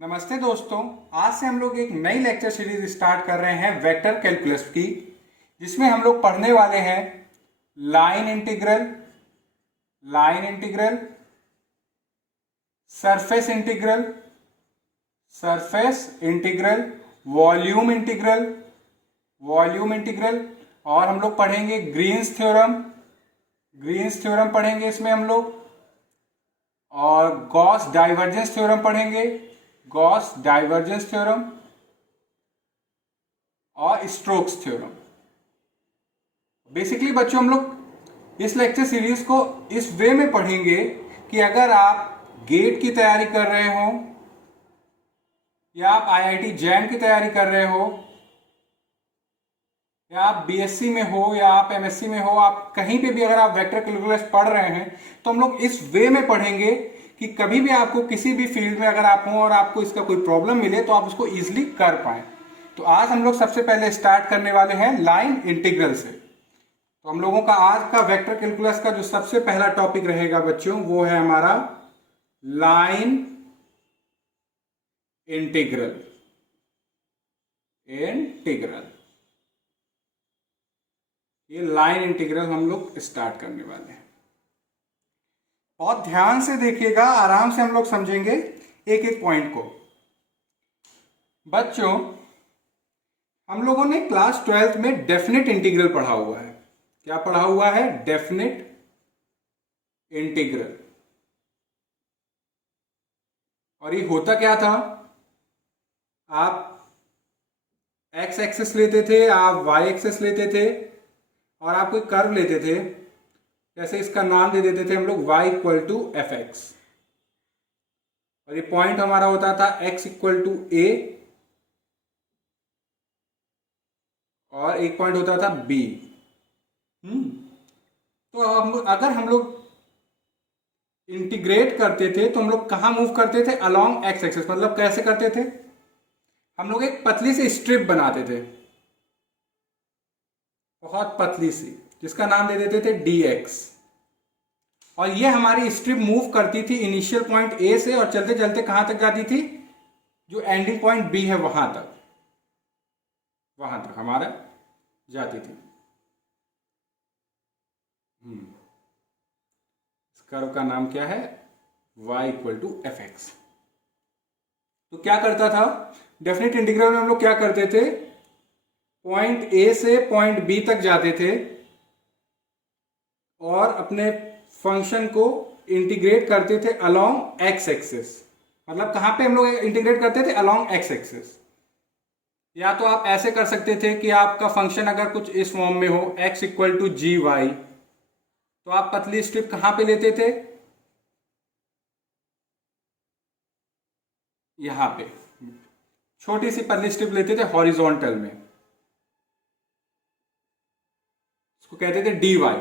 नमस्ते दोस्तों। आज से हम लोग एक नई लेक्चर सीरीज स्टार्ट कर रहे हैं वेक्टर कैलकुलस की, जिसमें हम लोग पढ़ने वाले हैं line integral, surface integral, volume integral, और हम लोग पढ़ेंगे ग्रीन्स थ्योरम पढ़ेंगे इसमें हम लोग, और गॉस डाइवर्जेंस थ्योरम और स्ट्रोक्स थ्योरम। बेसिकली बच्चों हम लोग इस लेक्चर सीरीज को इस वे में पढ़ेंगे कि अगर आप गेट की तैयारी कर रहे हो या आप आईआईटी जैम की तैयारी कर रहे हो या आप बीएससी में हो या आप एमएससी में हो, आप कहीं पे भी अगर आप वेक्टर कैलकुलस पढ़ रहे हैं तो हम लोग इस वे में पढ़ेंगे कि कभी भी आपको किसी भी फील्ड में अगर आप हो और आपको इसका कोई प्रॉब्लम मिले तो आप उसको इजीली कर पाए। तो आज हम लोग सबसे पहले स्टार्ट करने वाले हैं लाइन इंटीग्रल से। तो हम लोगों का आज का वेक्टर कैलकुलस का जो सबसे पहला टॉपिक रहेगा बच्चों, वो है हमारा लाइन इंटीग्रल। ये लाइन इंटीग्रल हम लोग स्टार्ट करने वाले हैं। बहुत ध्यान से देखिएगा, आराम से हम लोग समझेंगे एक एक पॉइंट को। बच्चों हम लोगों ने क्लास 12th में डेफिनेट इंटीग्रल पढ़ा हुआ है। क्या पढ़ा हुआ है? Definite integral. और ये होता क्या था? आप एक्स एक्सेस लेते थे, आप वाई एक्सेस लेते थे, और आप कोई कर्व लेते थे, जैसे इसका नाम दे देते थे हम लोग y equal to F X, और ये पॉइंट हमारा होता था x इक्वल टू ए, और एक पॉइंट होता था b। तो अगर हम लोग इंटीग्रेट करते थे तो हम लोग कहां मूव करते थे? Along X axis. मतलब कैसे करते थे? हम लोग एक पतली सी स्ट्रिप बनाते थे, बहुत पतली सी, जिसका नाम दे देते थे dx, और ये हमारी स्ट्रिप मूव करती थी इनिशियल पॉइंट ए से और चलते चलते कहां तक जाती थी? जो एंडिंग पॉइंट बी है वहां तक हमारा जाती थी। इस कर्व का नाम क्या है? y equal to F X. तो क्या करता था डेफिनेट इंटीग्रल में? हम लोग क्या करते थे? पॉइंट ए से पॉइंट बी तक जाते थे और अपने फंक्शन को इंटीग्रेट करते थे अलोंग एक्स एक्सिस। मतलब कहां पे हम लोग इंटीग्रेट करते थे? Along x axis. या तो आप ऐसे कर सकते थे कि आपका फंक्शन अगर कुछ इस फॉर्म में हो, x equal to G Y, तो आप पतली स्ट्रिप कहां पे लेते थे? यहां पे छोटी सी पतली स्ट्रिप लेते थे हॉरिजॉन्टल में, इसको कहते थे डी वाई।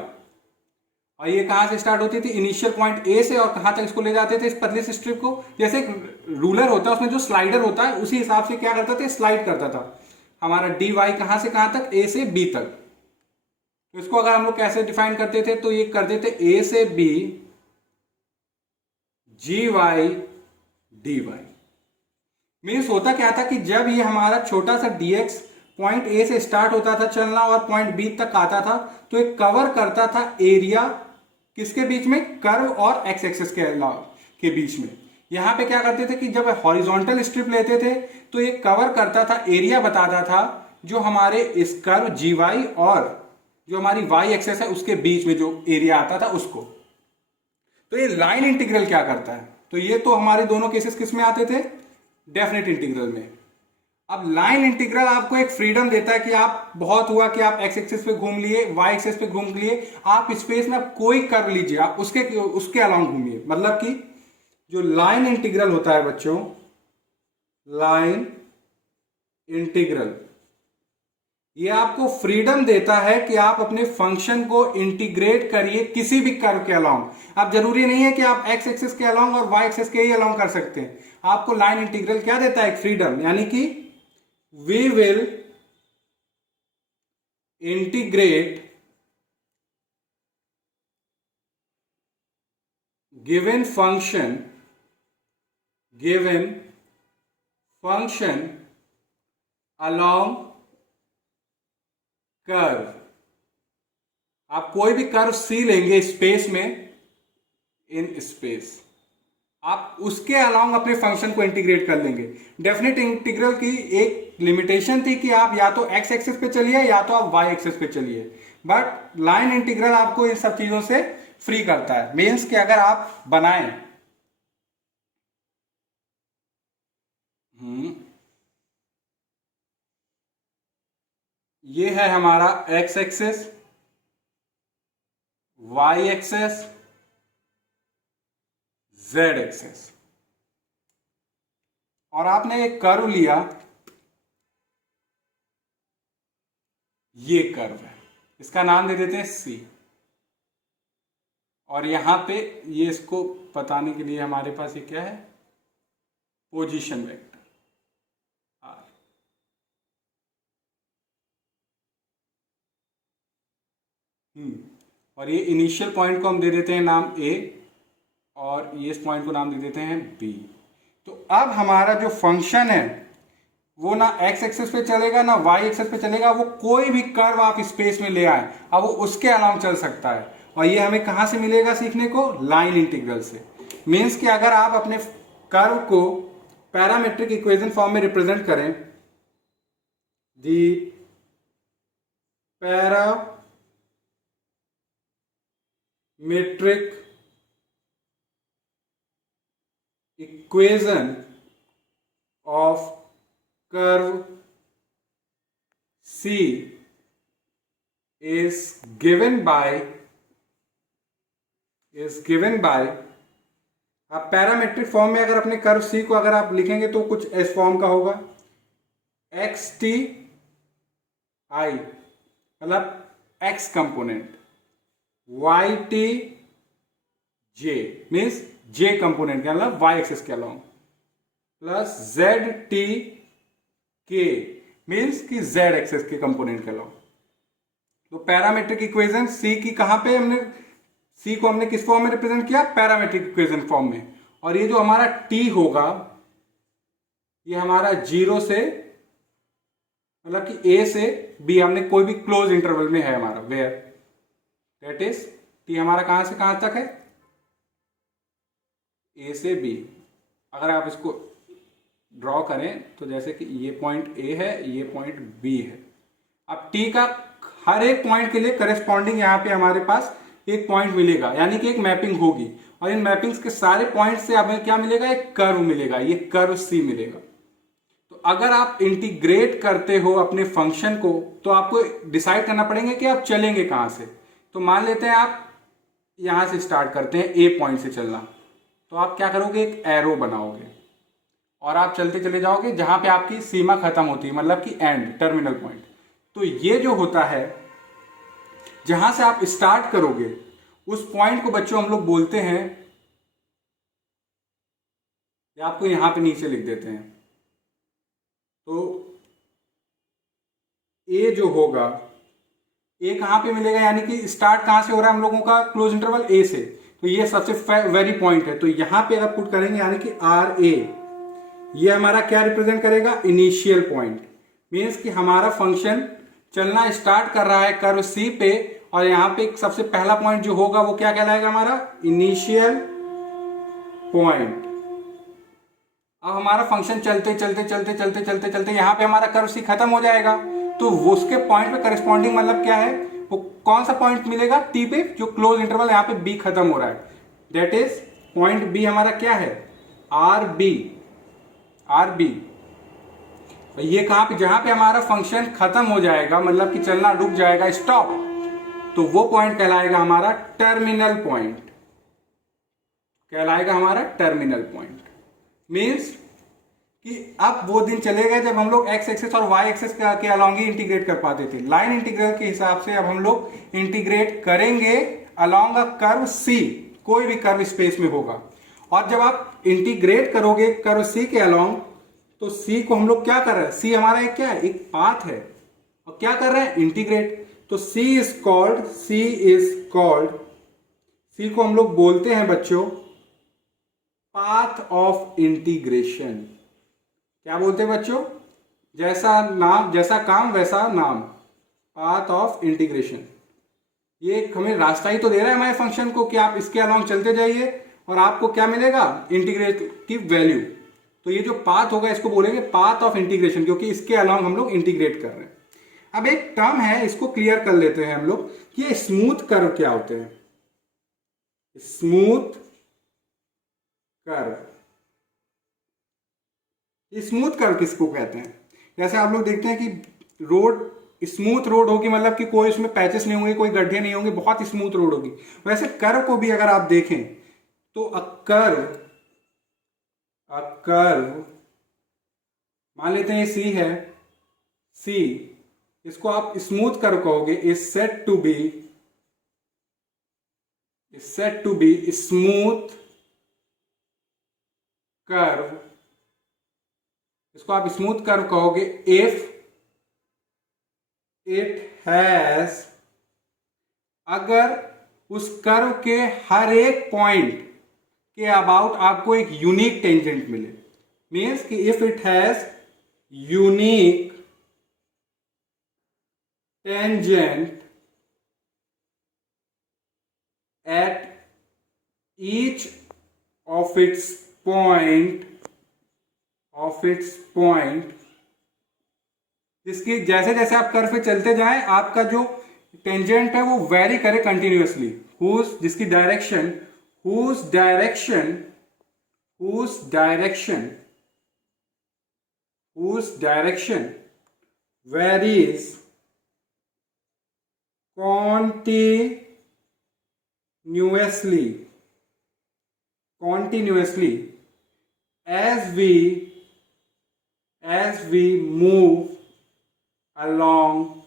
और ये कहां से स्टार्ट होती थी? इनिशियल पॉइंट ए से, और कहां तक इसको ले जाते थे इस पतली सी स्ट्रिप को? जैसे एक रूलर होता है, उसमें जो स्लाइडर होता है, उसी हिसाब से क्या करता था? स्लाइड करता था हमारा डी वाई। कहां से कहां तक? ए से बी तक। तो इसको अगर हम लोग कैसे डिफाइन करते थे तो ये करते थे ए से बी जी वाई डी वाई। मीन्स होता क्या था कि जब ये हमारा छोटा सा dx पॉइंट ए से स्टार्ट होता था चलना और पॉइंट बी तक आता था, तो एक कवर करता था एरिया किसके बीच में? कर्व और एक्स एक्सिस के बीच में। यहां पे क्या करते थे कि जब हॉरिजॉन्टल स्ट्रिप लेते थे तो ये कवर करता था, एरिया बताता था जो हमारे इस कर्व जी वाई और जो हमारी वाई एक्सेस है उसके बीच में जो एरिया आता था उसको। तो ये लाइन इंटीग्रल क्या करता है? तो ये तो हमारे दोनों केसेस किस में आते थे? डेफिनेट इंटीग्रल में। अब लाइन इंटीग्रल आपको एक फ्रीडम देता है कि आप, बहुत हुआ कि आप एक्स एक्सिस पे घूम लिए, वाई एक्सिस पे घूम लिए, आप स्पेस में कोई कर्व लीजिए, आप उसके अलाउंग घूमिए। मतलब कि जो लाइन इंटीग्रल होता है बच्चों, लाइन इंटीग्रल, ये आपको फ्रीडम देता है कि आप अपने फंक्शन को इंटीग्रेट करिए किसी भी कर्व के अलाउंग। अब जरूरी नहीं है कि आप एक्स एक्सिस के अलाउंग और वाई एक्सिस के ही अलाउंग कर सकते हैं। आपको लाइन इंटीग्रल क्या देता है? एक फ्रीडम, यानी कि we will integrate given function function along curve, आप कोई भी कर्व सी लेंगे स्पेस में, इन स्पेस, आप उसके अलाउंग अपने फंक्शन को इंटीग्रेट कर लेंगे। डेफिनेट इंटीग्रल की एक लिमिटेशन थी कि आप या तो एक्स एक्सिस पे चलिए या तो आप वाई एक्सिस पे चलिए, बट लाइन इंटीग्रल आपको इन सब चीजों से फ्री करता है। मीन्स कि अगर आप बनाएं ये है हमारा X axis, Y axis, Z axis, और आपने एक कर्व लिया, ये कर्व है, इसका नाम दे देते हैं सी, और यहां पे ये इसको बताने के लिए हमारे पास ये क्या है, पोजीशन वेक्टर आर। और ये इनिशियल पॉइंट को हम दे देते हैं नाम ए, और ये इस पॉइंट को नाम दे देते हैं बी। तो अब हमारा जो फंक्शन है वो ना एक्स एक्सिस पे चलेगा ना वाई एक्सिस पे चलेगा, वो कोई भी कर्व आप स्पेस में ले आए अब वो उसके अलावा चल सकता है। और ये हमें कहां से मिलेगा सीखने को, लाइन इंटीग्रल से। मीन्स कि अगर आप अपने कर्व को पैरामेट्रिक इक्वेशन फॉर्म में रिप्रेजेंट करें, the parametric equation of curve C is given by आप पैरामेट्रिक फॉर्म में अगर अपने कर्व C को अगर आप लिखेंगे तो कुछ इस फॉर्म का होगा, एक्स टी आई मतलब एक्स कंपोनेंट, वाई टी जे मीन्स जे कंपोनेंट के मतलब वाई एक्सिस के अलाउंग, प्लस जेड टी के मीन्स कि जेड एक्सिस के कंपोनेंट के अलाउंग। तो पैरामेट्रिक इक्वेशन सी की कहां पे हमने, सी को हमने किस फॉर्म में रिप्रेजेंट किया, पैरामेट्रिक इक्वेशन फॉर्म में। और ये जो हमारा टी होगा ये हमारा 0 से मतलब कि ए से बी, हमने कोई भी क्लोज इंटरवल में है हमारा, वेयर दैट इज टी हमारा कहां से कहां तक है, ए से बी। अगर आप इसको ड्रॉ करें तो जैसे कि ये पॉइंट ए है, ये पॉइंट बी है। अब टी का हर एक पॉइंट के लिए करेस्पॉन्डिंग यहाँ पे हमारे पास एक पॉइंट मिलेगा, यानी कि एक मैपिंग होगी, और इन मैपिंग्स के सारे पॉइंट से हमें क्या मिलेगा, एक कर्व मिलेगा, ये कर्व सी मिलेगा। तो अगर आप इंटीग्रेट करते हो अपने फंक्शन को तो आपको डिसाइड करना पड़ेगा कि आप चलेंगे कहां से। तो मान लेते हैं आप यहां से स्टार्ट करते हैं ए पॉइंट से चलना, तो आप क्या करोगे, एक एरो बनाओगे और आप चलते चले जाओगे जहां पे आपकी सीमा खत्म होती है, मतलब कि एंड, टर्मिनल पॉइंट। तो ये जो होता है जहां से आप स्टार्ट करोगे उस पॉइंट को बच्चों हम लोग बोलते हैं, या आपको यहां पे नीचे लिख देते हैं। तो ए जो होगा, ए कहां पे मिलेगा, यानी कि स्टार्ट कहां से हो रहा है हम लोगों का क्लोज इंटरवल ए से, तो ये सबसे वेरी पॉइंट है। तो यहां पे अगर पुट करेंगे यानी कि आर ए, ये हमारा क्या रिप्रेजेंट करेगा, इनिशियल पॉइंट। मीन्स कि हमारा फंक्शन चलना स्टार्ट कर रहा है कर्व सी पे, और यहां पे सबसे पहला पॉइंट जो होगा वो क्या कहलाएगा, हमारा इनिशियल पॉइंट। अब हमारा फंक्शन चलते चलते चलते चलते चलते चलते यहां पे हमारा कर्व सी खत्म हो जाएगा, तो वो उसके पॉइंट पे करेस्पॉन्डिंग मतलब क्या है, वो कौन सा पॉइंट मिलेगा, टी पे, जो क्लोज इंटरवल यहाँ पे बी खत्म हो रहा है, दैट इज पॉइंट बी हमारा क्या है, आर बी। आर बी ये कहां पे, जहां पे हमारा फंक्शन खत्म हो जाएगा, मतलब कि चलना रुक जाएगा, स्टॉप, तो वो पॉइंट कहलाएगा हमारा टर्मिनल पॉइंट, कहलाएगा हमारा टर्मिनल पॉइंट। मीन्स कि अब वो दिन चलेगा जब हम लोग एक्स एक्सिस और वाई एक्सिस के अलोंग ही इंटीग्रेट कर पाते थे। लाइन इंटीग्रल के हिसाब से अब हम लोग इंटीग्रेट करेंगे अलोंग अ कर्व सी, कोई भी कर्व स्पेस में होगा। और जब आप इंटीग्रेट करोगे कर्व सी के अलोंग, तो सी को हम लोग क्या कर रहे हैं, सी हमारा एक क्या है, एक पाथ है, और क्या कर रहे हैं, इंटीग्रेट। तो सी इज कॉल्ड, सी को हम लोग बोलते हैं बच्चों पाथ ऑफ इंटीग्रेशन। क्या बोलते हैं बच्चों? जैसा नाम जैसा काम वैसा नाम, पाथ ऑफ इंटीग्रेशन। ये हमें रास्ता ही तो दे रहा है हमारे फंक्शन को कि आप इसके अलॉन्ग चलते जाइए और आपको क्या मिलेगा? इंटीग्रेट की वैल्यू। तो ये जो पाथ होगा इसको बोलेंगे पाथ ऑफ इंटीग्रेशन, क्योंकि इसके अलॉन्ग हम लोग इंटीग्रेट कर रहे हैं। अब एक टर्म है, इसको क्लियर कर लेते हैं हम लोग कि ये स्मूथ कर्व क्या होते हैं। स्मूथ कर्व, स्मूथ कर्व किसको कहते हैं? जैसे आप लोग देखते हैं कि रोड, स्मूथ रोड होगी मतलब कि कोई उसमें पैचेस नहीं होंगे, कोई गड्ढे नहीं होंगे, बहुत स्मूथ रोड होगी। वैसे कर्व को भी अगर आप देखें तो अ कर्व मान लेते हैं सी है, सी, इसको आप स्मूथ कर्व कहोगे, is set to be smooth curve. इसको आप स्मूथ कर्व कहोगे इफ इट हैज, अगर उस कर्व के हर एक पॉइंट के अबाउट आपको एक यूनिक टेंजेंट मिले। मीन्स कि if it has unique tangent at each of its point, जिसकी जैसे जैसे आप कर्व पे चलते जाएं आपका जो टेंजेंट है वो वेरी करे कंटिन्यूअसली, जिसकी direction whose direction varies continuously as we move along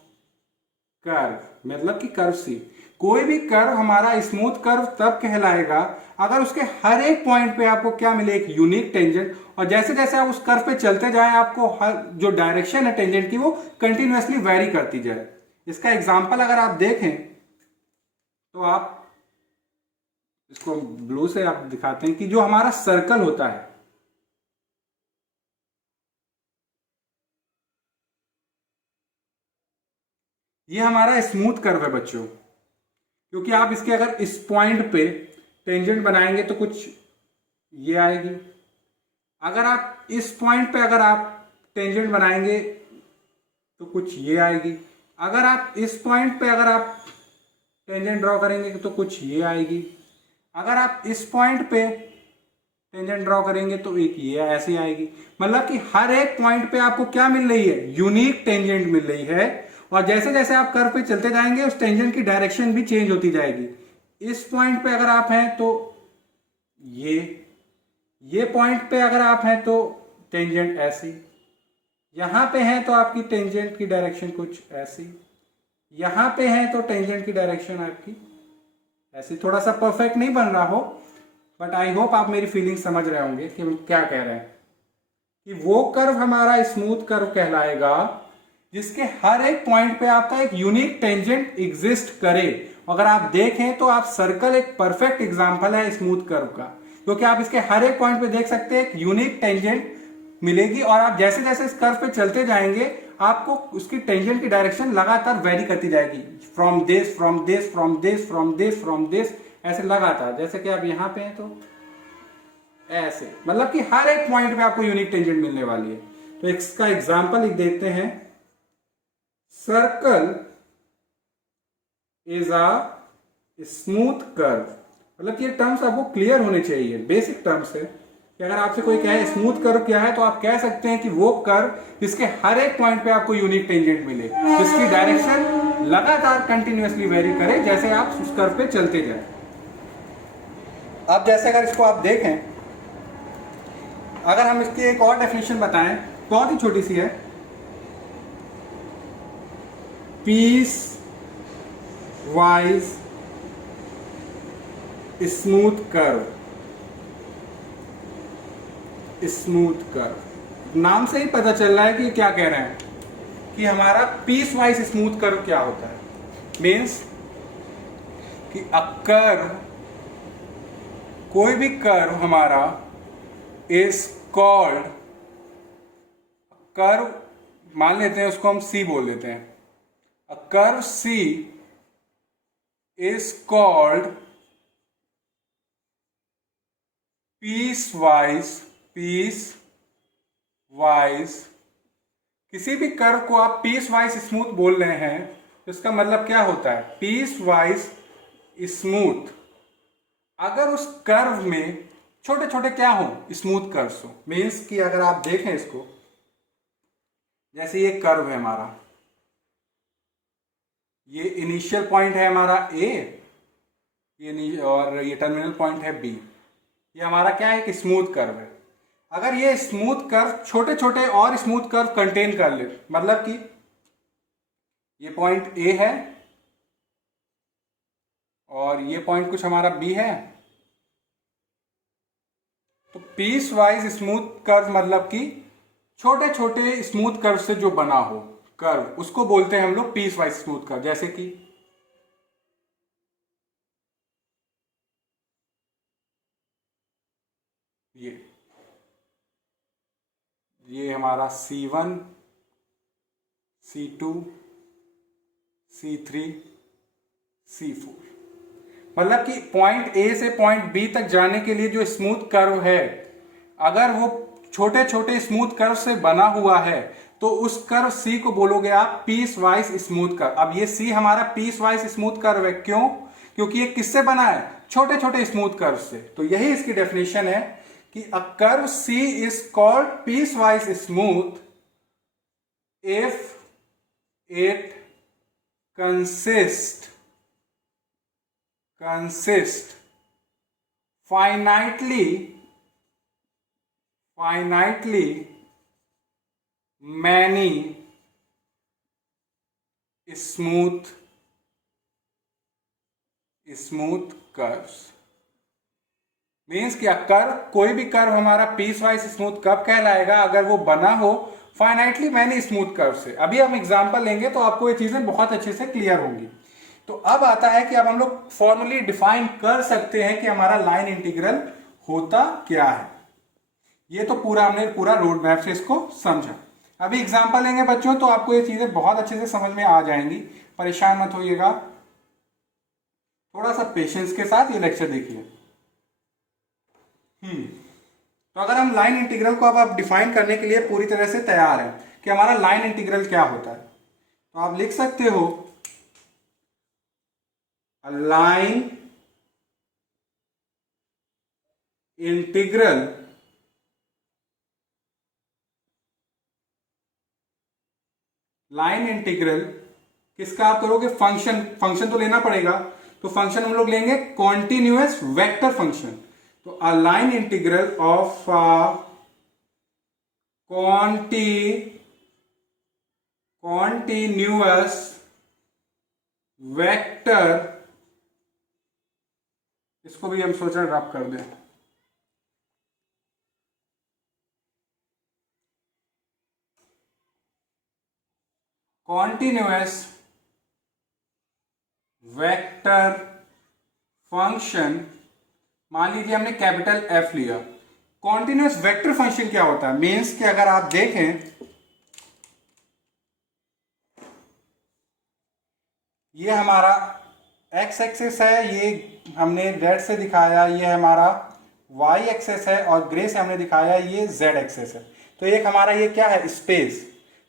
curve। मतलब कि कर्व सी, कोई भी कर्व हमारा स्मूथ कर्व तब कहलाएगा अगर उसके हर एक पॉइंट पे आपको क्या मिले? एक यूनिक टेंजेंट। और जैसे जैसे आप उस कर्व पे चलते जाएं आपको हर जो डायरेक्शन है टेंजेंट की वो कंटिन्यूअसली वेरी करती जाए। इसका एग्जांपल अगर आप देखें तो आप इसको ब्लू से आप दिखाते हैं कि जो हमारा सर्कल होता है, ये हमारा स्मूथ कर्व है बच्चों, क्योंकि आप इसके अगर इस पॉइंट पे टेंजेंट बनाएंगे तो कुछ ये आएगी। अगर आप इस पॉइंट पे अगर आप टेंजेंट बनाएंगे तो कुछ ये आएगी। अगर आप इस पॉइंट पे अगर आप टेंजेंट ड्रॉ करेंगे तो कुछ ये आएगी। अगर आप इस पॉइंट पे टेंजेंट ड्रॉ करेंगे तो एक ये ऐसी आएगी। मतलब कि हर एक पॉइंट पे आपको क्या मिल रही है? यूनिक टेंजेंट मिल रही है। और जैसे जैसे आप कर्व पे चलते जाएंगे उस टेंजेंट की डायरेक्शन भी चेंज होती जाएगी। इस पॉइंट पे अगर आप हैं तो ये पॉइंट पे अगर आप हैं तो टेंजेंट ऐसी, यहां पे हैं तो आपकी टेंजेंट की डायरेक्शन कुछ ऐसी, यहां पे हैं तो टेंजेंट की डायरेक्शन आपकी ऐसी। थोड़ा सा परफेक्ट नहीं बन रहा हो, बट आई होप आप मेरी फीलिंग समझ रहे होंगे कि हम क्या कह रहे हैं। कि वो कर्व हमारा स्मूथ कर्व कहलाएगा जिसके हर एक पॉइंट पे आपका एक यूनिक टेंजेंट एग्जिस्ट करे। अगर आप देखें तो आप सर्कल एक परफेक्ट एग्जांपल है स्मूथ कर्व का, क्योंकि आप इसके हर एक पॉइंट पे देख सकते हैं एक यूनिक टेंजेंट मिलेगी। और आप जैसे जैसे इस कर्व पे चलते जाएंगे आपको उसकी टेंजेंट की डायरेक्शन लगातार वेरी करती जाएगी, from this from this from this from this from this, ऐसे लगातार। जैसे कि आप यहां पे हैं तो ऐसे, मतलब कि हर एक पॉइंट पे आपको यूनिक टेंजेंट मिलने वाली है। तो इसका एग्जांपल लिख देते हैं, circle is a smooth curve. मतलब कि ये टर्म्स आपको क्लियर होने चाहिए, बेसिक टर्म्स है कि अगर आपसे कोई कहे स्मूथ कर्व क्या है तो आप कह सकते हैं कि वो कर्व जिसके हर एक पॉइंट पे आपको यूनिक टेंजेंट मिले, जिसकी डायरेक्शन लगातार कंटिन्यूअसली वेरी करे जैसे आप उस कर्व पे चलते जाए। अब जैसे अगर इसको आप देखें, अगर हम इसकी एक और डेफिनेशन बताएं, बहुत ही छोटी सी है, piecewise smooth curve. Smooth curve नाम से ही पता चल रहा है कि क्या कह रहे हैं कि हमारा पीस वाइज स्मूथ कर्व क्या होता है। मीन्स कि अ कर्व, कोई भी कर्व हमारा इज कॉल्ड कर्व मान लेते हैं, उसको हम सी बोल देते हैं। A curve C is called piecewise. किसी भी कर्व को आप पीस वाइज स्मूथ बोल रहे हैं तो इसका मतलब क्या होता है, पीस वाइज स्मूथ। अगर उस कर्व में छोटे छोटे क्या हो, स्मूथ कर्व्स हो, मीन्स कि अगर आप देखें इसको, जैसे ये कर्व है हमारा, ये इनिशियल पॉइंट है हमारा ए, और ये टर्मिनल पॉइंट है बी। ये हमारा क्या है, कि स्मूथ कर्व है। अगर ये स्मूथ कर्व छोटे छोटे और स्मूथ कर्व कंटेन कर ले, मतलब कि ये पॉइंट ए है और ये पॉइंट कुछ हमारा बी है, तो पीस वाइज स्मूथ कर्व मतलब कि छोटे छोटे स्मूथ कर्व से जो बना हो कर्व, उसको बोलते हैं हम लोग पीस वाइज स्मूथ कर्व। जैसे कि ये हमारा C1, C2, C3, C4, मतलब कि पॉइंट ए से पॉइंट बी तक जाने के लिए जो स्मूथ कर्व है, अगर वो छोटे छोटे स्मूथ कर्व से बना हुआ है तो उस कर्व सी को बोलोगे आप पीस वाइज स्मूथ कर्व। अब ये सी हमारा पीस वाइज स्मूथ कर्व है, क्यों? क्योंकि ये किससे बना है, छोटे छोटे स्मूथ कर्व से। तो यही इसकी डेफिनेशन है कि a curve C is called piecewise smooth if it consist finitely many smooth curves। Means कि कर्व, कोई भी कर्व हमारा पीस वाइज स्मूथ कब कहलाएगा, अगर वो बना हो फाइनाइटली मैनी स्मूथ कर्व से। अभी हम एग्जांपल लेंगे तो आपको ये चीजें बहुत अच्छे से क्लियर होंगी। तो अब आता है कि अब हम लोग फॉर्मली डिफाइन कर सकते हैं कि हमारा लाइन इंटीग्रल होता क्या है। ये तो हमने पूरा रोड मैप से इसको समझा। अभी एग्जांपल लेंगे बच्चों, तो आपको ये चीजें बहुत अच्छे से समझ में आ जाएंगी, परेशान मत होइएगा, थोड़ा सा पेशेंस के साथ ये लेक्चर देखिए। तो अगर हम लाइन इंटीग्रल को अब डिफाइन करने के लिए पूरी तरह से तैयार है कि हमारा लाइन इंटीग्रल क्या होता है, तो आप लिख सकते हो लाइन इंटीग्रल किसका आप करोगे, फंक्शन तो लेना पड़ेगा। तो फंक्शन हम लोग लेंगे कॉन्टिन्यूअस वेक्टर फंक्शन। तो a line integral of continuous vector, इसको भी हम सोच रहे हैं रब कर दें, कॉन्टिन्यूअस वेक्टर फंक्शन। मान लीजिए हमने कैपिटल एफ लिया। कॉन्टिन्यूअस वेक्टर फंक्शन क्या होता है, मीन्स कि अगर आप देखें, ये हमारा एक्स एक्सेस है, ये हमने रेड से दिखाया, ये हमारा वाई एक्सेस है, और ग्रे से हमने दिखाया ये जेड एक्सेस है। तो एक हमारा ये क्या है, स्पेस।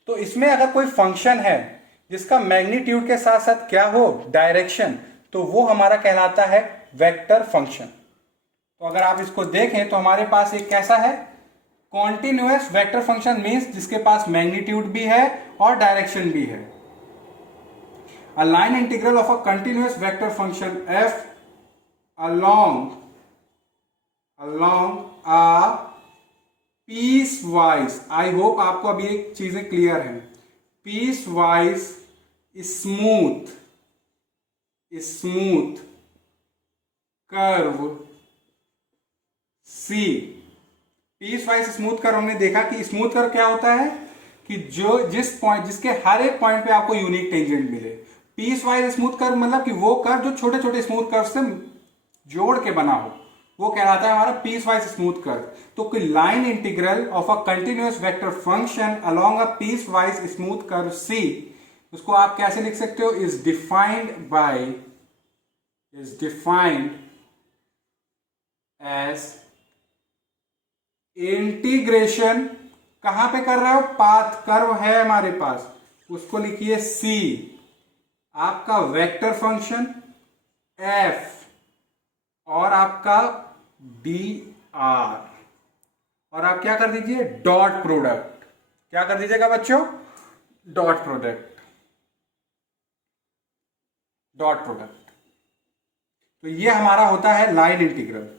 तो इसमें अगर कोई फंक्शन है जिसका मैग्नीट्यूड के साथ साथ क्या हो, डायरेक्शन, तो वो हमारा कहलाता है वेक्टर फंक्शन। तो अगर आप इसको देखें तो हमारे पास एक कैसा है, कॉन्टिन्यूअस वेक्टर फंक्शन, मीन्स जिसके पास मैग्नीट्यूड भी है और डायरेक्शन भी है। A line integral of a continuous vector function f along a piecewise, I hope आपको अभी एक चीजें क्लियर हैं, piecewise smooth curve C। piecewise smooth curve हमने देखा कि स्मूथ कर्व क्या होता है, कि जिसके हर एक पॉइंट पे आपको यूनिक टेंजेंट मिले। पीस वाइज स्मूथ कर्व मतलब कि वो कर्व जो छोटे छोटे स्मूथ कर्व से जोड़ के बना हो, वो कहलाता है हमारा पीस वाइज स्मूथ कर्व। तो कोई line integral of a continuous vector function along a piecewise smooth curve C, उसको आप कैसे लिख सकते हो, इज डिफाइंड एज इंटीग्रेशन, कहां पे कर रहे हो, पाथ कर्व है हमारे पास, उसको लिखिए सी, आपका वेक्टर फंक्शन एफ और आपका डी आर, और आप क्या कर दीजिए, डॉट प्रोडक्ट, क्या कर दीजिएगा बच्चों, डॉट प्रोडक्ट, डॉट प्रोडक्ट। तो ये हमारा होता है लाइन इंटीग्रल।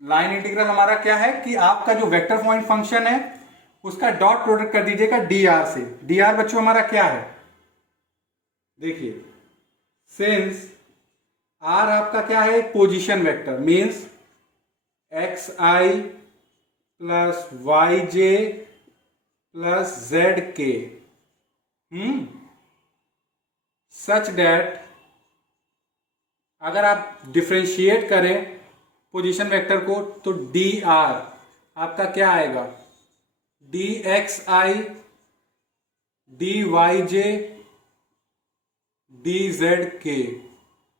लाइन इंटीग्रल हमारा क्या है कि आपका जो वेक्टर पॉइंट फंक्शन है उसका डॉट प्रोडक्ट कर दीजिएगा डी आर से। डी आर बच्चों हमारा क्या है, देखिए, सिंस आर आपका क्या है, पोजीशन वेक्टर, मीन्स एक्स आई प्लस वाई जे प्लस जेड के, सच डेट अगर आप डिफ्रेंशिएट करें पोजीशन वेक्टर को तो डी आर आपका क्या आएगा, D X I D Y J D Z K.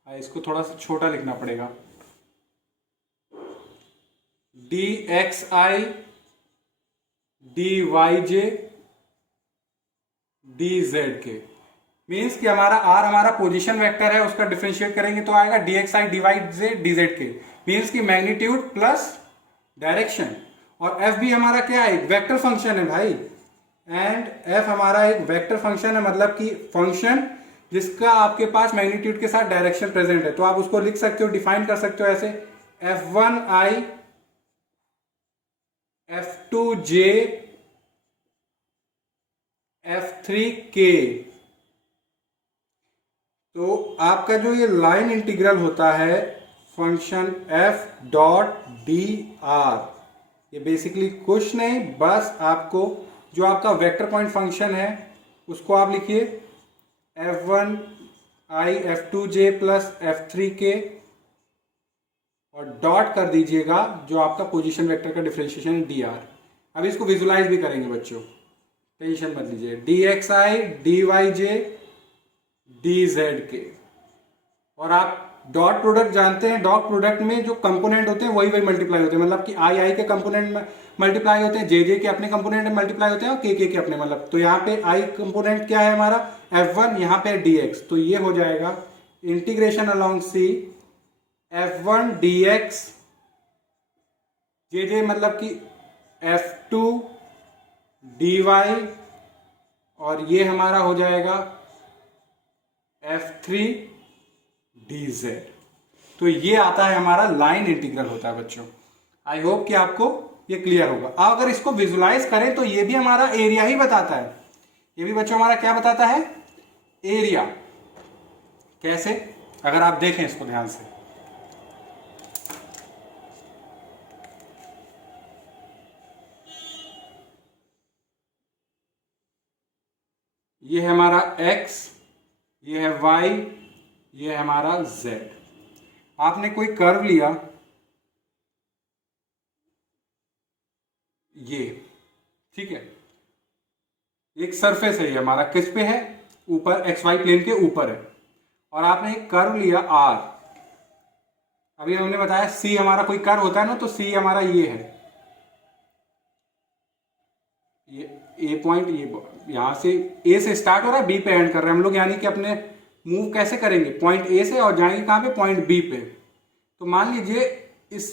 इसको थोड़ा सा छोटा लिखना पड़ेगा, D X I D Y J D Z K, means कि हमारा आर हमारा पोजीशन वेक्टर है, उसका डिफरेंशिएट करेंगे तो आएगा D X I D Y J D Z K, means कि मैग्नीट्यूड प्लस डायरेक्शन। और एफ भी हमारा क्या है, एक वेक्टर फंक्शन है भाई, एंड एफ हमारा एक वेक्टर फंक्शन है, मतलब कि फंक्शन जिसका आपके पास मैग्नीट्यूड के साथ डायरेक्शन प्रेजेंट है। तो आप उसको लिख सकते हो, डिफाइन कर सकते हो ऐसे, F1 आई F2 जे F3 के। तो आपका जो ये लाइन इंटीग्रल होता है function F dot D are, ये बेसिकली कुछ नहीं, बस आपको जो आपका वेक्टर पॉइंट फंक्शन है उसको आप लिखिए F1 आई F2 जे प्लस F3 के और डॉट कर दीजिएगा जो आपका पोजीशन वेक्टर का डिफरेंशिएशन है डी आर। अब इसको विजुलाइज भी करेंगे बच्चों, टेंशन मत लीजिए, D X I D Y J D Z K, और आप डॉट प्रोडक्ट जानते हैं, डॉट प्रोडक्ट में जो कंपोनेंट होते हैं वही मल्टीप्लाई होते हैं, मतलब कि आई आई के कंपोनेंट में मल्टीप्लाई होते हैं, जे जे के अपने कंपोनेंट में मल्टीप्लाई होते हैं और के अपने, मतलब तो यहाँ पे आई कंपोनेंट क्या है हमारा F1, यहाँ पे dx, तो ये हो जाएगा इंटीग्रेशन अलोंग सी F1 dx जे जे, मतलब कि F2 dy, और ये हमारा हो जाएगा F3 dz। तो ये आता है हमारा लाइन इंटीग्रल होता है बच्चों। आई होप कि आपको ये क्लियर होगा। अब अगर इसको विजुलाइज करें तो ये भी हमारा एरिया ही बताता है, ये भी बच्चों हमारा क्या बताता है, एरिया। कैसे, अगर आप देखें इसको ध्यान से, ये है हमारा x, ये है y, ये है हमारा z। आपने कोई कर्व लिया, ये ठीक है, एक सरफेस है ये हमारा, किस पे है, ऊपर एक्स वाई प्लेन के ऊपर है, और आपने एक कर्व लिया r। अभी हमने बताया सी हमारा कोई कर्व होता है ना, तो सी हमारा ये है, ये ए पॉइंट, ये यहां से ए से स्टार्ट हो रहा है, बी पे एंड कर रहे हैं हम लोग, यानी कि अपने मूव कैसे करेंगे, पॉइंट ए से और जाएंगे कहां पे, पॉइंट बी पे। तो मान लीजिए इस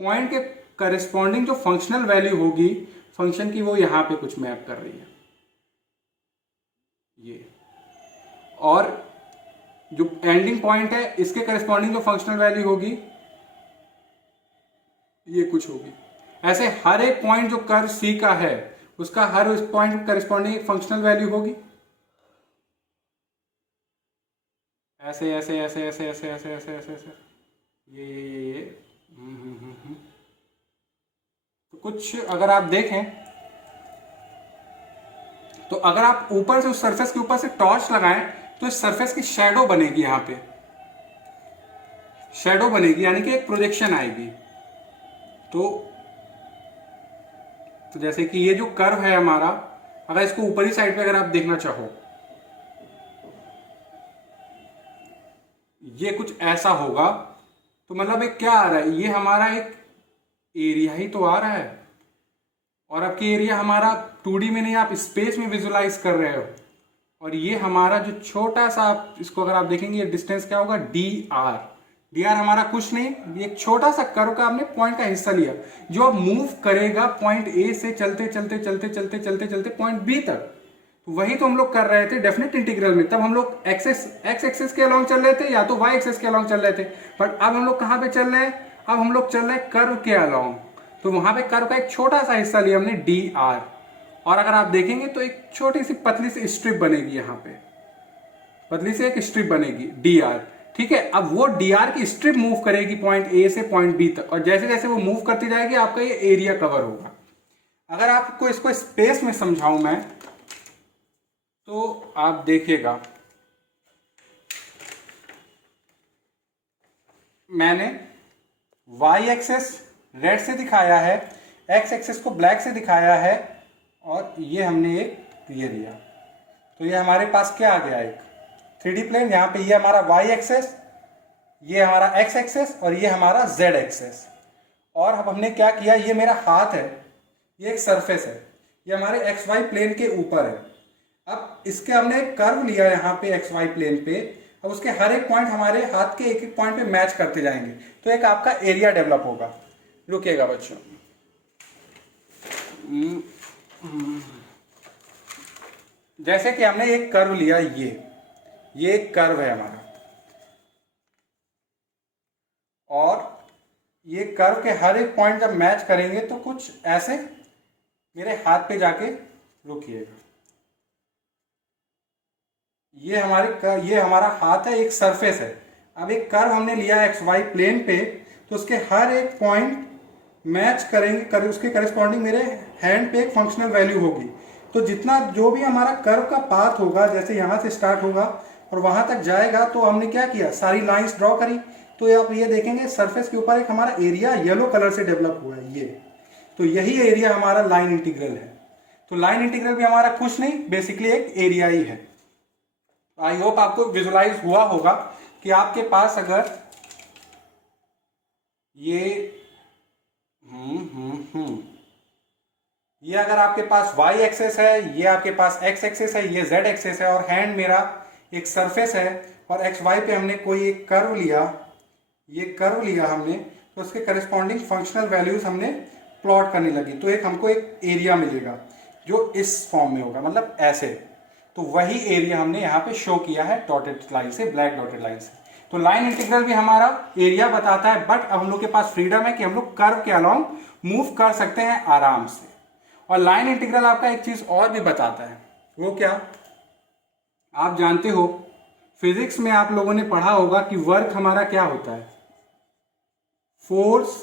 पॉइंट के करस्पॉन्डिंग जो फंक्शनल वैल्यू होगी फंक्शन की, वो यहां पे कुछ मैप कर रही है ये, और जो एंडिंग पॉइंट है इसके करस्पॉन्डिंग जो फंक्शनल वैल्यू होगी ये कुछ होगी। ऐसे हर एक पॉइंट जो कर्व सी का है उसका हर उस पॉइंट करस्पॉन्डिंग फंक्शनल वैल्यू होगी, ऐसे ऐसे ऐसे ऐसे ऐसे ऐसे ऐसे ऐसे ऐसे, ये तो कुछ अगर आप देखें तो अगर आप ऊपर से उस सरफेस के ऊपर से टॉर्च लगाएं तो इस सरफेस की शैडो बनेगी यहाँ पे, शेडो बनेगी, यानी कि एक प्रोजेक्शन आएगी। तो जैसे कि ये जो कर्व है हमारा, अगर इसको ऊपरी साइड पे अगर आप देखना चाहो, ये कुछ ऐसा होगा। तो मतलब एक क्या आ रहा है, ये हमारा एक एरिया ही तो आ रहा है। और अब की एरिया हमारा 2D में नहीं, आप स्पेस में विजुलाइज कर रहे हो। और ये हमारा जो छोटा सा, आप इसको अगर आप देखेंगे, ये डिस्टेंस क्या होगा, डी आर हमारा कुछ नहीं, ये एक छोटा सा कर्व का आपने पॉइंट का हिस्सा लिया, जो अब मूव करेगा पॉइंट ए से चलते चलते चलते चलते चलते चलते पॉइंट बी तक। तो वही तो हम लोग कर रहे थे डेफिनेट इंटीग्रल में। तब हम लोग एक्स एक्सेस के अलॉन्ग चल रहे थे, या तो वाई एक्सेस के अलॉन्ग चल रहे थे। बट अब हम लोग कहाँ पे चल रहे हैं, अब हम लोग चल रहे हैं कर्व के अलॉन्ग। तो वहां पे कर्व का एक छोटा सा हिस्सा लिया हमने, डी आर। और अगर आप देखेंगे तो एक छोटी सी पतली सी स्ट्रिप बनेगी, यहाँ पे पतली सी एक स्ट्रिप बनेगी डी आर। ठीक है, अब वो डी आर की स्ट्रिप मूव करेगी पॉइंट ए से पॉइंट बी तक, और जैसे जैसे वो मूव करती जाएगी आपका ये एरिया कवर होगा। अगर आपको इसको स्पेस में समझाऊं मैं, तो आप देखिएगा, मैंने वाई एक्सेस रेड से दिखाया है, एक्स एक्सेस को ब्लैक से दिखाया है, और ये हमने एक ये दिया। तो ये हमारे पास क्या आ गया, एक 3D प्लेन। यहाँ पे ये हमारा वाई एक्सेस, ये हमारा एक्स एक्सेस, और ये हमारा जेड एक्सेस। और अब हमने क्या किया, ये मेरा हाथ है, ये एक सरफेस है, ये हमारे एक्स वाई प्लेन के ऊपर है। अब इसके हमने एक कर्व लिया यहाँ पे एक्स वाई प्लेन पे। अब उसके हर एक पॉइंट हमारे हाथ के एक एक पॉइंट पे मैच करते जाएंगे, तो एक आपका एरिया डेवलप होगा। रुकिएगा बच्चों, जैसे कि हमने एक कर्व लिया, ये एक कर्व है हमारा, और ये कर्व के हर एक पॉइंट जब मैच करेंगे तो कुछ ऐसे मेरे हाथ पे जाके रुकिएगा। ये हमारा हाथ है, एक सरफेस है। अब एक कर्व हमने लिया एक्स वाई प्लेन पे, तो उसके हर एक पॉइंट मैच करेंगे, उसके करस्पॉन्डिंग मेरे हैंड पे एक फंक्शनल वैल्यू होगी। तो जितना जो भी हमारा कर्व का पाथ होगा, जैसे यहाँ से स्टार्ट होगा और वहां तक जाएगा, तो हमने क्या किया, सारी लाइंस ड्रॉ करी। तो आप ये देखेंगे सरफेस के ऊपर एक हमारा एरिया येलो कलर से डेवलप हुआ है, ये। तो यही एरिया हमारा लाइन इंटीग्रल है। तो लाइन इंटीग्रल भी हमारा कुछ नहीं, बेसिकली एक एरिया ही है। आई होप आपको विजुलाइज हुआ होगा कि आपके पास अगर ये ये अगर आपके पास y एक्सेस है, ये आपके पास x एक्सेस है, ये z एक्सेस है, और हैंड मेरा एक सरफेस है, और एक्स वाई पे हमने कोई एक कर्व लिया, ये कर्व लिया हमने, तो उसके करस्पॉन्डिंग फंक्शनल वैल्यूज हमने प्लॉट करने लगी, तो एक हमको एक एरिया मिलेगा जो इस फॉर्म में होगा, मतलब ऐसे। तो वही एरिया हमने यहाँ पे शो किया है डॉटेड लाइन से, ब्लैक डॉटेड लाइन से। तो लाइन इंटीग्रल भी हमारा एरिया बताता है, बट अब हम लोग के पास फ्रीडम है कि हम लोग कर्व के अलोंग मूव कर सकते हैं आराम से। और लाइन इंटीग्रल आपका एक चीज और भी बताता है, वो क्या, आप जानते हो फिजिक्स में आप लोगों ने पढ़ा होगा कि वर्क हमारा क्या होता है, force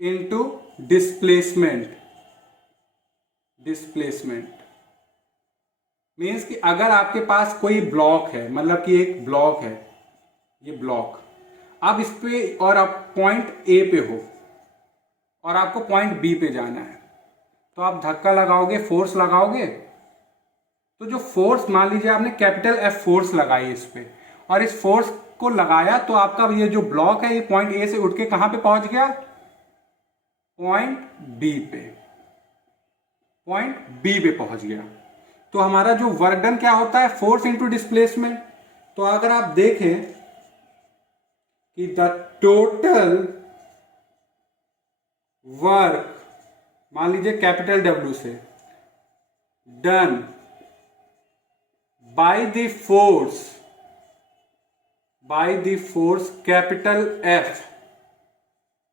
into displacement. Displacement means कि अगर आपके पास कोई ब्लॉक है, मतलब कि एक ब्लॉक है, ये ब्लॉक, आप इस पे, और आप पॉइंट ए पे हो और आपको पॉइंट बी पे जाना है, तो आप धक्का लगाओगे, फोर्स लगाओगे। तो जो फोर्स, मान लीजिए आपने कैपिटल एफ फोर्स लगाई इस पे, और इस फोर्स को लगाया, तो आपका ये जो ब्लॉक है, ये पॉइंट ए से उठ के कहां पे पहुंच गया, पॉइंट बी पे, पॉइंट बी पे पहुंच गया। तो हमारा जो वर्क डन क्या होता है, फोर्स इनटू डिस्प्लेसमेंट। तो अगर आप देखें कि द टोटल वर्क, मान लीजिए कैपिटल डब्ल्यू से, done by the force capital F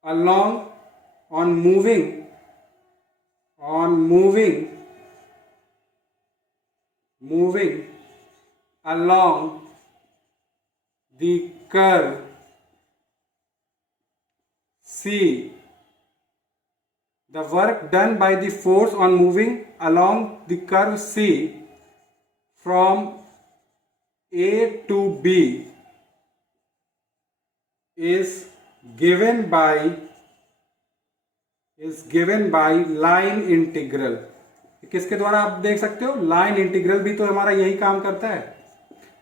along on moving along the curve C, the work done by the force on moving along the curve C from A to B is given by line integral। किसके द्वारा आप देख सकते हो, line integral भी तो हमारा यही काम करता है।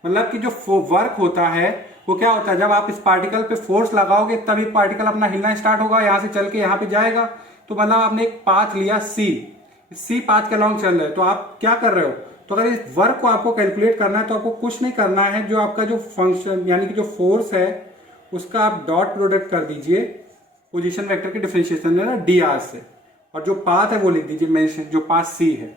मतलब कि जो वर्क होता है वो क्या होता है, जब आप इस पार्टिकल पे फोर्स लगाओगे तभी पार्टिकल अपना हिलना स्टार्ट होगा, यहां से चल के यहां पे जाएगा। तो मतलब आपने एक पाथ लिया सी पाथ के अलॉन्ग चल रहा है, तो आप क्या कर रहे हो, तो अगर इस वर्क को आपको कैलकुलेट करना है तो आपको कुछ नहीं करना है, जो आपका जो फंक्शन यानी कि जो फोर्स है उसका आप डॉट प्रोडक्ट कर दीजिए पोजीशन वेक्टर के डिफरेंशिएशन है ना डी आर से, और जो पाथ है वो लिख दीजिए मेंशन जो पाथ सी है।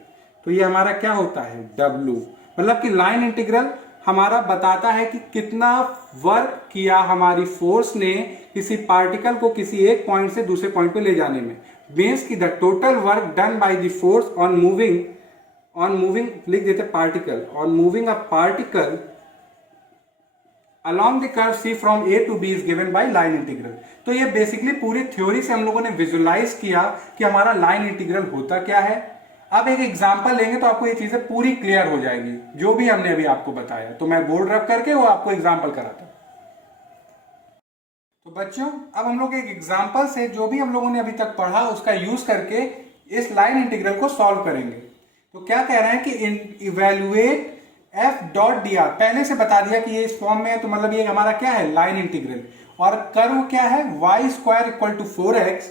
तो ये हमारा क्या होता है, डब्ल्यू। मतलब कि लाइन इंटीग्रल हमारा बताता है कि कितना वर्क किया हमारी फोर्स ने किसी पार्टिकल को किसी एक पॉइंट से दूसरे पॉइंट पे ले जाने में। मीन्स की the total work done by the force on moving लिख देते particle, on moving a particle along the curve C from A to B is given by line integral। तो ये बेसिकली पूरी थ्योरी से हम लोगों ने विजुलाइज किया कि हमारा लाइन इंटीग्रल होता क्या है। अब एक एग्जांपल लेंगे तो आपको ये चीजें पूरी क्लियर हो जाएगी, जो भी हमने अभी आपको बताया। तो मैं बोर्ड रब करके वो आपको एग्जांपल कराता हूं। तो बच्चों अब हम लोग एक एग्जांपल से जो भी हम लोगों ने अभी तक पढ़ा उसका यूज करके इस लाइन इंटीग्रल को सॉल्व करेंगे। तो क्या कह रहे हैं कि evaluate F dot D are, पहले से बता दिया कि ये इस फॉर्म में है, तो मतलब ये हमारा क्या है, लाइन इंटीग्रल। और कर्व क्या है, Y square equal to 4x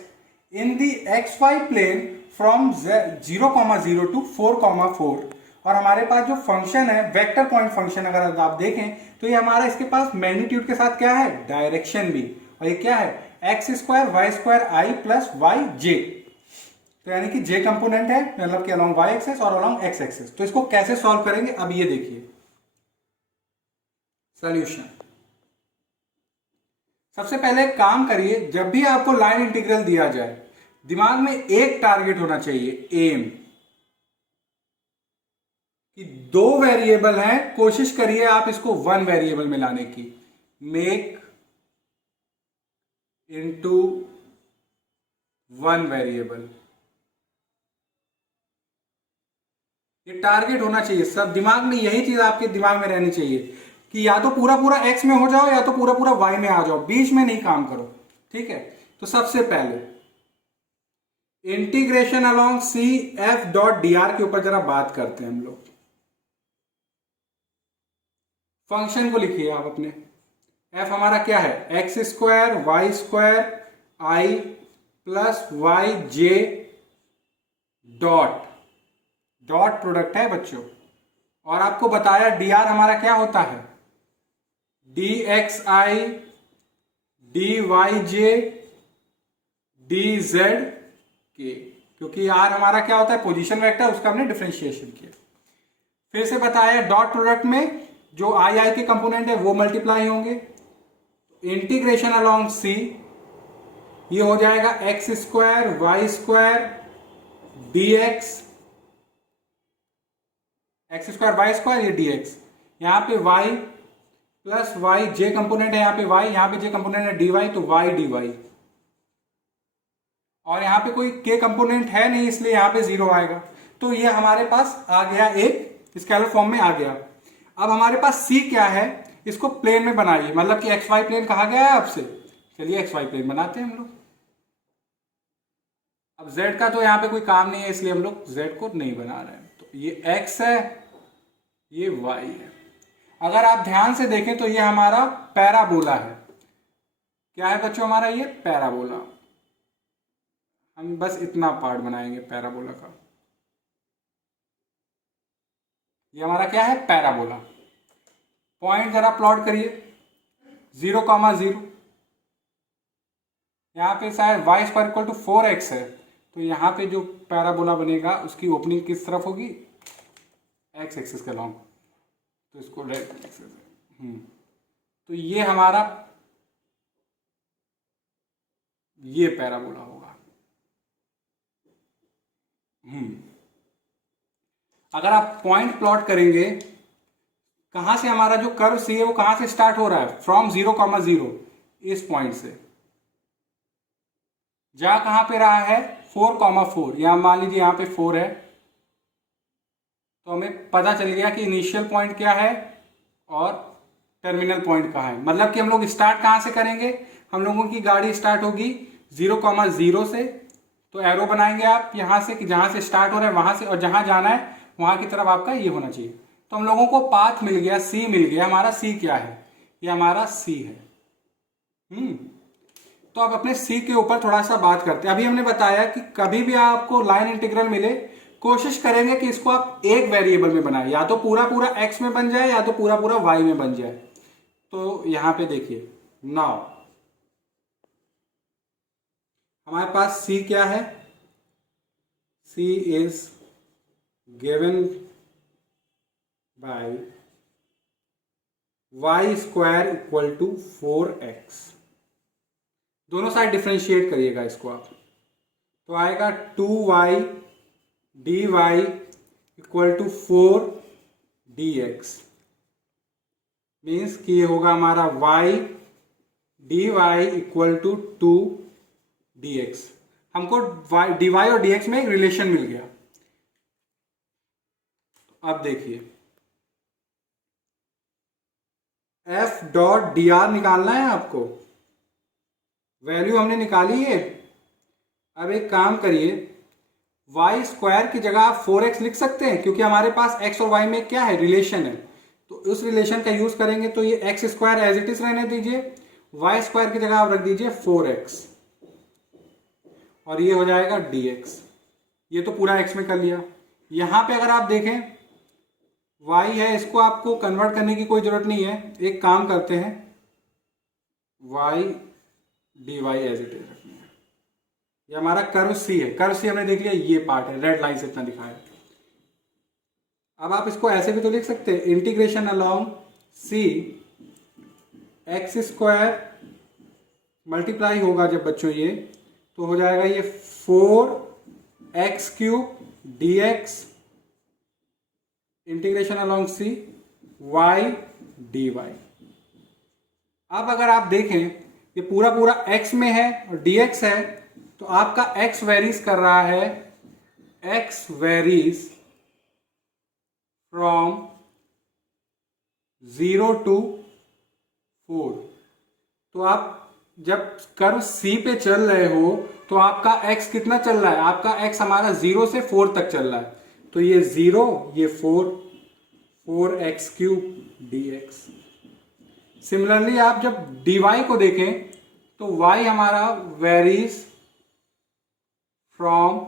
in the X Y plane from 0,0 to 4,4। और हमारे पास जो फंक्शन है वेक्टर पॉइंट फंक्शन, अगर आप देखें तो ये हमारा इसके पास मैग्नीट्यूड के साथ क्या है, डायरेक्शन भी। और ये क्या है, x square Y square i plus Y जे। तो यानी कि जे कंपोनेंट है, मतलब कि अलोंग वाई एक्सेस और अलोंग एक्स एक्सेस। तो इसको कैसे सॉल्व करेंगे, अब ये देखिए सॉल्यूशन। सबसे पहले काम करिए, जब भी आपको लाइन इंटीग्रल दिया जाए दिमाग में एक टारगेट होना चाहिए, एम, कि दो वेरिएबल हैं, कोशिश करिए आप इसको वन वेरिएबल में लाने की। मेक इनटू वन वेरिएबल, ये टारगेट होना चाहिए सब दिमाग में। यही चीज आपके दिमाग में रहनी चाहिए कि या तो पूरा पूरा एक्स में हो जाओ या तो पूरा पूरा वाई में आ जाओ, बीच में नहीं काम करो। ठीक है, तो सबसे पहले integration along C F dot D R के ऊपर जरा बात करते हैं हम लोग। फंक्शन को लिखिए आप अपने, एफ हमारा क्या है, x square Y square i plus Y j dot product है बच्चों। और आपको बताया डी आर हमारा क्या होता है, D X I D Y J D Z K, क्योंकि आर हमारा क्या होता है, पोजीशन वेक्टर, उसका हमने डिफरेंशिएशन किया। फिर से बताया डॉट प्रोडक्ट में जो आई आई के कंपोनेंट है वो मल्टीप्लाई होंगे। इंटीग्रेशन अलोंग सी, ये हो जाएगा X square Y square D X square Y square, ये डी एक्स, यहां पे Y plus Y, J component है यहाँ पे वाई, यहाँ पे जे कंपोनेंट है डी वाई, तो वाई डी वाई। और यहाँ पे कोई के कंपोनेंट है नहीं इसलिए यहाँ पे जीरो आएगा। तो ये हमारे पास आ गया, एक स्केलर फॉर्म में आ गया। अब हमारे पास सी क्या है, इसको प्लेन में बनाइए, मतलब कि एक्स वाई प्लेन कहा गया है आपसे, चलिए एक्स वाई प्लेन बनाते हैं हम लोग। अब z का तो यहाँ पे कोई काम नहीं है इसलिए हम लोग z को नहीं बना रहे हैं। तो ये x है, ये y है। अगर आप ध्यान से देखें तो ये हमारा पैराबोला है। क्या है बच्चों हमारा, ये पैराबोला। हम बस इतना पार्ट बनाएंगे पैराबोला का। ये हमारा क्या है, पैराबोला। पॉइंट जरा प्लॉट करिए, 0,0। यहाँ पे शायद Y square equal to 4x है, तो यहाँ पे जो पैराबोला बनेगा उसकी ओपनिंग किस तरफ होगी, एक्स एक्सिस के लॉन्ग। तो इसको रेड एक्सिस, तो ये हमारा ये पैराबोला होगा। अगर आप पॉइंट प्लॉट करेंगे, कहां से हमारा जो कर्व सी है वो कहां से स्टार्ट हो रहा है, फ्रॉम 0,0, इस पॉइंट से जा कहां पे रहा है, 4,4। यहां मान लीजिए यहां पे 4 है, तो हमें पता चल गया कि इनिशियल पॉइंट क्या है और टर्मिनल पॉइंट कहाँ है। मतलब कि हम लोग स्टार्ट कहां से करेंगे, हम लोगों की गाड़ी स्टार्ट होगी 0,0 से, तो एरो बनाएंगे आप यहाँ से कि जहाँ से स्टार्ट हो रहा है वहाँ से, और जहाँ जाना है वहाँ की तरफ आपका ये होना चाहिए। तो हम लोगों को पाथ मिल गया, सी मिल गया। हमारा सी क्या है? ये हमारा सी है। तो अब अपने सी के ऊपर थोड़ा सा बात करते हैं। अभी हमने बताया कि कभी भी आपको लाइन इंटीग्रल मिले, कोशिश करेंगे कि इसको आप एक वेरिएबल में बनाए, या तो पूरा पूरा एक्स में बन जाए या तो पूरा पूरा वाई में बन जाए। तो यहां पे देखिए, नाउ हमारे पास सी क्या है? C is given by y square equal to 4x। दोनों साइड डिफ्रेंशिएट करिएगा इसको आप, तो आएगा 2y dy equal to 4dx। Means कि ये होगा हमारा y dy equal to 2dx। हमको dy और dx में एक रिलेशन मिल गया। अब देखिए, f डॉट dr निकालना है आपको। वैल्यू हमने निकाली है। अब एक काम करिए, वाई स्क्वायर की जगह आप 4x लिख सकते हैं, क्योंकि हमारे पास x और y में क्या है? रिलेशन है। तो उस रिलेशन का यूज करेंगे, तो ये x square as it is रहने दीजिए, y स्क्वायर की जगह आप रख दीजिए 4x, और ये हो जाएगा dx। ये तो पूरा x में कर लिया। यहां पे अगर आप देखें y है, इसको आपको कन्वर्ट करने की कोई जरूरत नहीं है। एक काम करते हैं, y dy as it is रखना है। ये हमारा कर्व सी है। कर्व सी हमने देख लिया, ये पार्ट है, रेड लाइन से इतना दिखाया। अब आप इसको ऐसे भी तो लिख सकते हैं, integration along C x square multiply होगा जब बच्चों ये, तो हो जाएगा ये 4x cube dx integration along C y dy। अब अगर आप देखें, ये पूरा पूरा x में है और dx है, तो आपका x वेरीज कर रहा है, x वेरीज फ्रॉम 0 to 4। तो आप जब कर्व C पे चल रहे हो तो आपका x कितना चल रहा है? आपका x हमारा 0 से 4 तक चल रहा है। तो ये 0, ये 4x क्यूब dx। सिमिलरली आप जब dy को देखें तो y हमारा वेरीज फ्रॉम,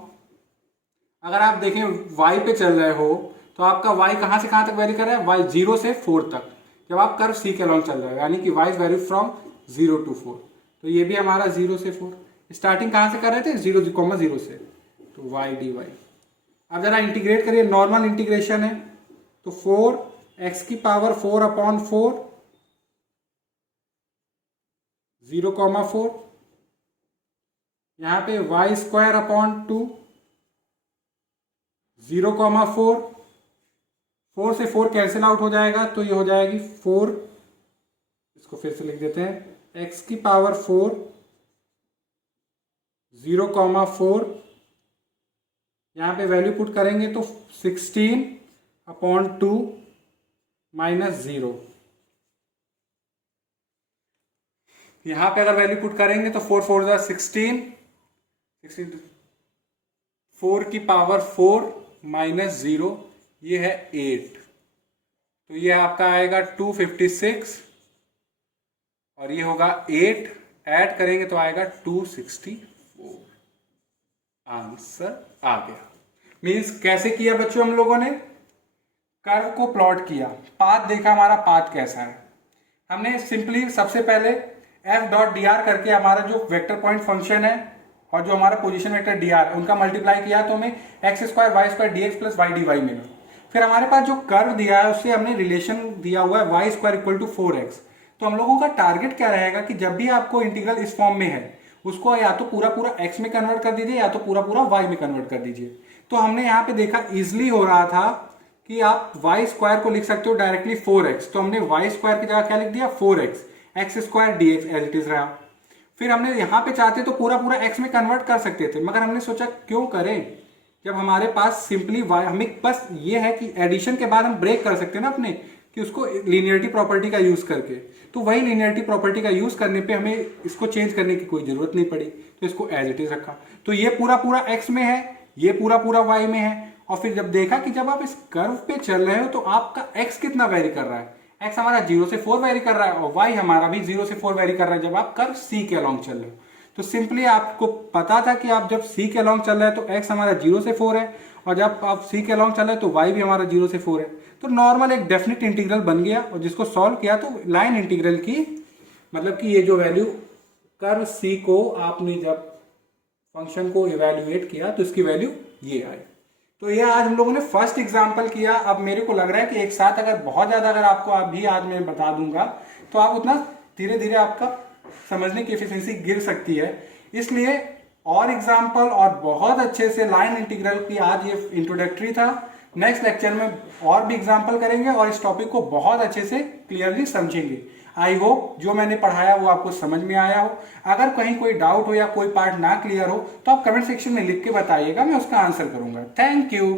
अगर आप देखें y पे चल रहे हो तो आपका y कहां से कहां तक वेरी कर रहा है? y 0 से 4 तक, जब आप कर्व C के अलॉन्ग चल रहे हो, यानी कि y वेरी फ्रॉम 0 to 4। तो ये भी हमारा 0 से 4, स्टार्टिंग कहां से कर रहे थे? 0,0 से, तो y dy। अब जरा इंटीग्रेट करिए, नॉर्मल इंटीग्रेशन है, तो 4x की पावर 4/4 0,4, यहां पे y स्क्वायर अपॉन 2 0,4, 4 से 4 कैंसिल आउट हो जाएगा, तो ये हो जाएगी 4, इसको फिर से लिख देते हैं, x की पावर 4 0,4, यहां पे वैल्यू पुट करेंगे तो 16/2 माइनस 0। यहां पे अगर वैल्यू पुट करेंगे तो 4 4 16, 4 की पावर 4 माइनस 0, ये है 8। तो ये आपका आएगा 256, और ये होगा 8, ऐड करेंगे तो आएगा 264। आंसर आ गया। मीन्स कैसे किया बच्चों? हम लोगों ने कर्व को प्लॉट किया, पाथ देखा हमारा पाथ कैसा है। हमने सिंपली सबसे पहले f डॉट डी आर करके हमारा जो वेक्टर पॉइंट फंक्शन है और जो हमारा पोजीशन वेक्टर डी आर, उनका मल्टीप्लाई किया तो हमें X square Y square D X plus Y D Y मिला। फिर हमारे पास जो कर्व दिया है उससे हमने रिलेशन दिया हुआ है Y square equal to 4x। तो हम लोगों का टारगेट क्या रहेगा कि जब भी आपको इंटीग्रल इस फॉर्म में है, उसको या तो पूरा पूरा x में कन्वर्ट कर दीजिए या तो पूरा पूरा y में कन्वर्ट कर दीजिए। तो हमने यहाँ पे देखा इजिली हो रहा था कि आप वाई स्क्वायर को लिख सकते हो डायरेक्टली 4x, तो हमने वाई स्क्वायर की जगह क्या लिख दिया? 4x, X square D X as it is रहा। फिर हमने यहाँ पे चाहते तो पूरा पूरा x में कन्वर्ट कर सकते थे, मगर हमने सोचा क्यों करें जब हमारे पास सिंपली y, हमें बस ये है कि एडिशन के बाद हम ब्रेक कर सकते हैं ना अपने कि उसको लीनियरिटी प्रॉपर्टी का यूज करके, तो वही लीनियरिटी प्रॉपर्टी का यूज करने पे हमें इसको चेंज करने की कोई जरूरत नहीं पड़ी, तो इसको एज इट इज रखा। तो ये पूरा पूरा एक्स में है, ये पूरा पूरा वाई में है। और फिर जब देखा कि जब आप इस कर्व पे चल रहे हो तो आपका एक्स कितना वेरी कर रहा है, एक्स हमारा 0 से 4 वेरी कर रहा है और वाई हमारा भी 0 से 4 वेरी कर रहा है जब आप कर्व सी के अलोंग चल रहे हो। तो सिंपली आपको पता था कि आप जब सी के अलोंग चल रहे हैं तो एक्स हमारा 0 से 4 है, और जब आप सी के अलोंग चल रहे हैं तो वाई भी हमारा 0 से 4 है। तो नॉर्मल एक डेफिनेट इंटीग्रल बन गया, और जिसको सॉल्व किया तो लाइन इंटीग्रल की, मतलब कि ये जो वैल्यू कर्व सी को आपने जब फंक्शन को इवेल्युएट किया तो इसकी वैल्यू ये आई। तो ये आज हम लोगों ने फर्स्ट एग्जांपल किया। अब मेरे को लग रहा है कि एक साथ अगर बहुत ज्यादा अगर आपको अभी आज मैं बता दूंगा तो आप उतना धीरे धीरे आपका समझने की एफिशिएंसी गिर सकती है। इसलिए और एग्जांपल और बहुत अच्छे से लाइन इंटीग्रल की आज ये इंट्रोडक्टरी था। नेक्स्ट लेक्चर में और भी एग्जांपल करेंगे और इस टॉपिक को बहुत अच्छे से क्लियरली समझेंगे। आई होप जो मैंने पढ़ाया वो आपको समझ में आया हो। अगर कहीं कोई डाउट हो या कोई पार्ट ना क्लियर हो तो आप कमेंट सेक्शन में लिख के बताइएगा, मैं उसका आंसर करूंगा। Thank you.